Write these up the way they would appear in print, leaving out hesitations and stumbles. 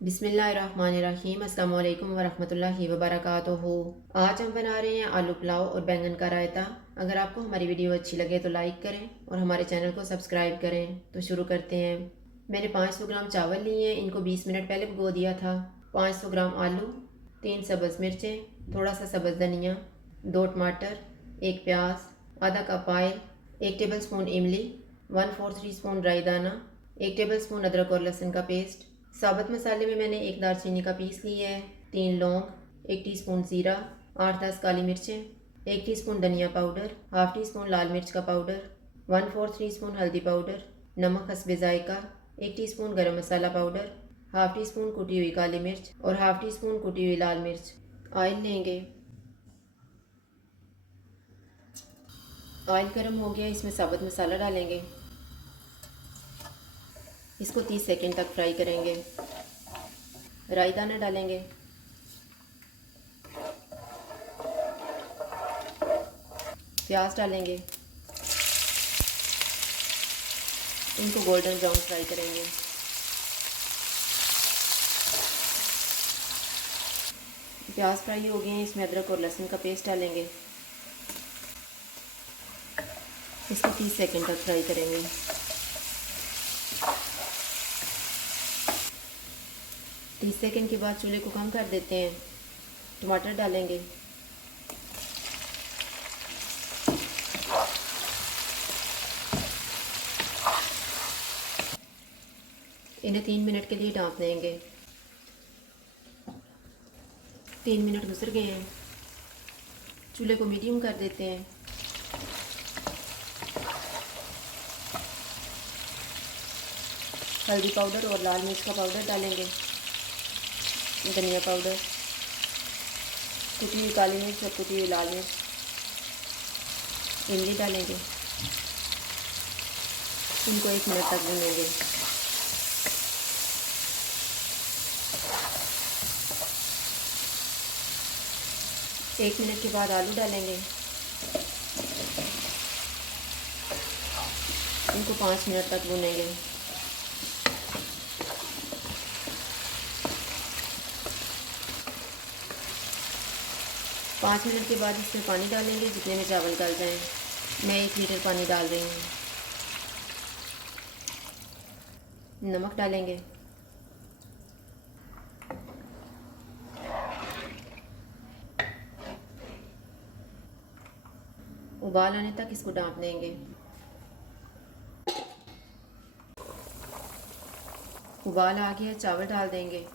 बिस्मिल्लाहिर्रहमानिर्रहीम अस्सलाम वालेकुम वरहमतुल्लाहि वबरकातुहू। आज हम बना रहे हैं आलू पुलाव और बैंगन का रायता। अगर आपको हमारी वीडियो अच्छी लगे तो लाइक करें और हमारे चैनल को सब्सक्राइब करें। तो शुरू करते हैं। मैंने 500 ग्राम चावल लिए हैं, इनको 20 मिनट पहले भिगो दिया था। 500 ग्राम आलू, 3 सब्ज़ मिर्चें, थोड़ा सा सब्ज़ धनिया, 2 टमाटर, 1 प्याज, आधा कप ऑयल, 1 टेबल स्पून इमली, 1/4 टी स्पून राई दाना, 1 टेबल स्पून अदरक और लहसुन का पेस्ट। साबुत मसाले में मैंने 1 दालचीनी का पीस लिया है, 3 लौंग, 1 टीस्पून ज़ीरा, 8-10 काली मिर्चें, 1 टीस्पून धनिया पाउडर, हाफ़ टी स्पून लाल मिर्च का पाउडर, 1/4 टी स्पून हल्दी पाउडर, नमक हस्बे जायका, 1 टीस्पून गरम मसाला पाउडर, हाफ़ टी स्पून कुटी हुई काली मिर्च और हाफ़ टी स्पून कुटी हुई लाल मिर्च। ऑयल लेंगे। ऑयल गर्म हो गया, इसमें साबुत मसाला डालेंगे। इसको 30 सेकंड तक फ्राई करेंगे। राई दाना डालेंगे। प्याज डालेंगे। इनको गोल्डन ब्राउन फ्राई करेंगे। प्याज फ्राई हो गए हैं, इसमें अदरक और लहसुन का पेस्ट डालेंगे। इसको 30 सेकंड तक फ्राई करेंगे। 30 सेकंड के बाद चूल्हे को कम कर देते हैं। टमाटर डालेंगे। इन्हें 3 मिनट के लिए ढाँप देंगे। 3 मिनट गुजर गए हैं। चूल्हे को मीडियम कर देते हैं। हल्दी पाउडर और लाल मिर्च का पाउडर डालेंगे। धनिया पाउडर, कुटी हुई काली मिर्च और कुटी हुई लाल मिर्च, इमली डालेंगे। इनको 1 मिनट तक भूनेंगे। एक मिनट के बाद आलू डालेंगे। इनको 5 मिनट तक भूनेंगे। पाँच मिनट के बाद इसमें पानी डालेंगे जितने में चावल गल जाएं। मैं 1 लीटर पानी डाल रही हूँ। नमक डालेंगे। उबाल आने तक इसको ढाँप देंगे। उबाल आ गया, चावल डाल देंगे।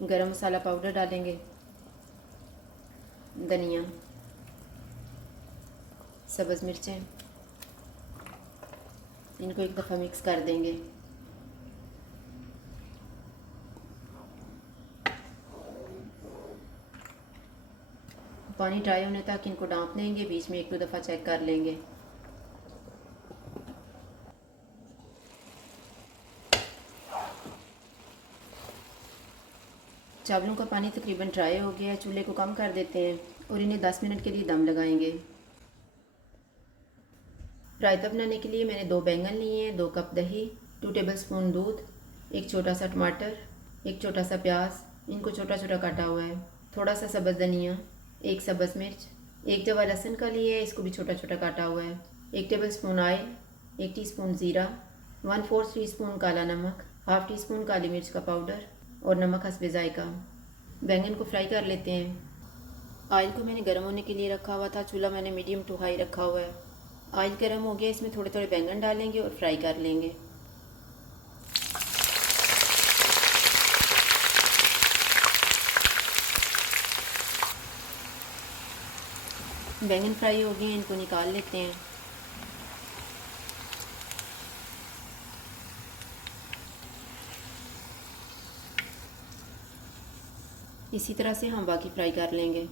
गरम मसाला पाउडर डालेंगे। धनिया, सब्ज़ मिर्चें, इनको एक दफ़ा मिक्स कर देंगे। पानी ड्राई होने तक इनको ढाँप देंगे, बीच में 1-2 दफ़ा चेक कर लेंगे। चावलों का पानी तकरीबन ड्राई हो गया है, चूल्हे को कम कर देते हैं और इन्हें 10 मिनट के लिए दम लगाएंगे। रायता बनाने के लिए मैंने 2 बैंगन लिए हैं, 2 कप दही, 2 टेबलस्पून दूध, 1 छोटा सा टमाटर, 1 छोटा सा प्याज, इनको छोटा छोटा काटा हुआ है, थोड़ा सा सब्ज़ धनिया, 1 सब्ज़ मिर्च, 1 जवा लहसुन का लिए है, इसको भी छोटा छोटा काटा हुआ है, 1 टेबलस्पून ऑयल, 1 टीस्पून ज़ीरा, 1/4 टीस्पून काला नमक, हाफ़ टी स्पून काली मिर्च का पाउडर और नमक हस्बे जायका। बैंगन को फ्राई कर लेते हैं। ऑयल को मैंने गर्म होने के लिए रखा हुआ था, चूल्हा मैंने मीडियम टू हाई रखा हुआ है। ऑयल गर्म हो गया, इसमें थोड़े थोड़े बैंगन डालेंगे और फ्राई कर लेंगे। बैंगन फ्राई हो गए हैं, इनको निकाल लेते हैं। इसी तरह से हम बाकी फ्राई कर लेंगे।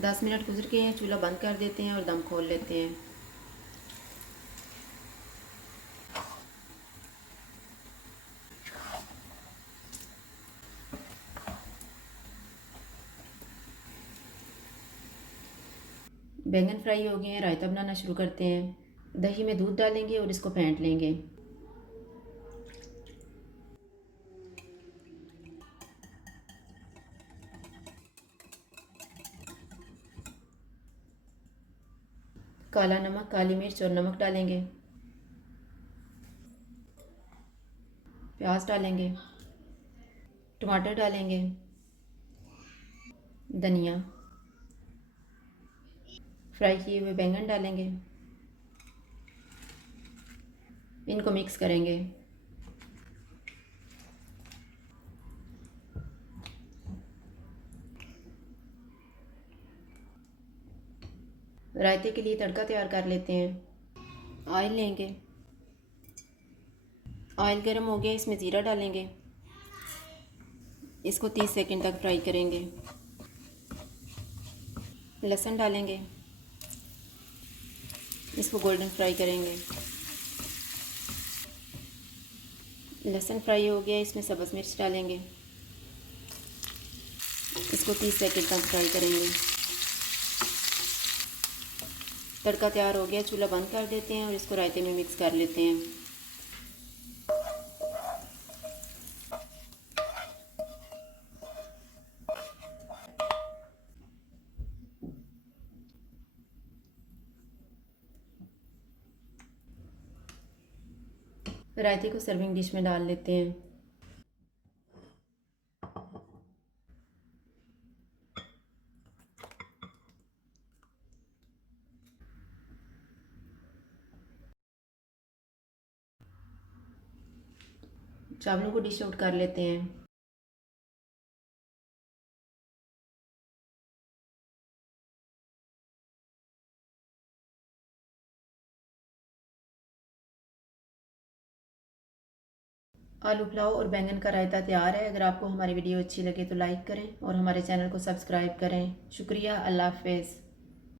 10 मिनट गुजर गए हैं, चूल्हा बंद कर देते हैं और दम खोल लेते हैं। बैंगन फ्राई हो गए हैं, रायता बनाना शुरू करते हैं। दही में दूध डालेंगे और इसको फेंट लेंगे। काला नमक, काली मिर्च और नमक डालेंगे। प्याज डालेंगे, टमाटर डालेंगे, धनिया, फ्राई किए हुए बैंगन डालेंगे। इनको मिक्स करेंगे। रायते के लिए तड़का तैयार कर लेते हैं। ऑयल लेंगे, ऑयल गर्म हो गया, इसमें ज़ीरा डालेंगे। इसको 30 सेकंड तक फ्राई करेंगे। लहसुन डालेंगे, इसको गोल्डन फ्राई करेंगे। लहसुन फ्राई हो गया, इसमें सब्ज़ मिर्च डालेंगे। इसको 30 सेकंड तक फ्राई करेंगे। तड़का तैयार हो गया, चूल्हा बंद कर देते हैं और इसको रायते में मिक्स कर लेते हैं। रायते को सर्विंग डिश में डाल लेते हैं। चावलों को डिश आउट कर लेते हैं। आलू पुलाव और बैंगन का रायता तैयार है। अगर आपको हमारी वीडियो अच्छी लगे तो लाइक करें और हमारे चैनल को सब्सक्राइब करें। शुक्रिया। अल्लाह हाफ़िज़।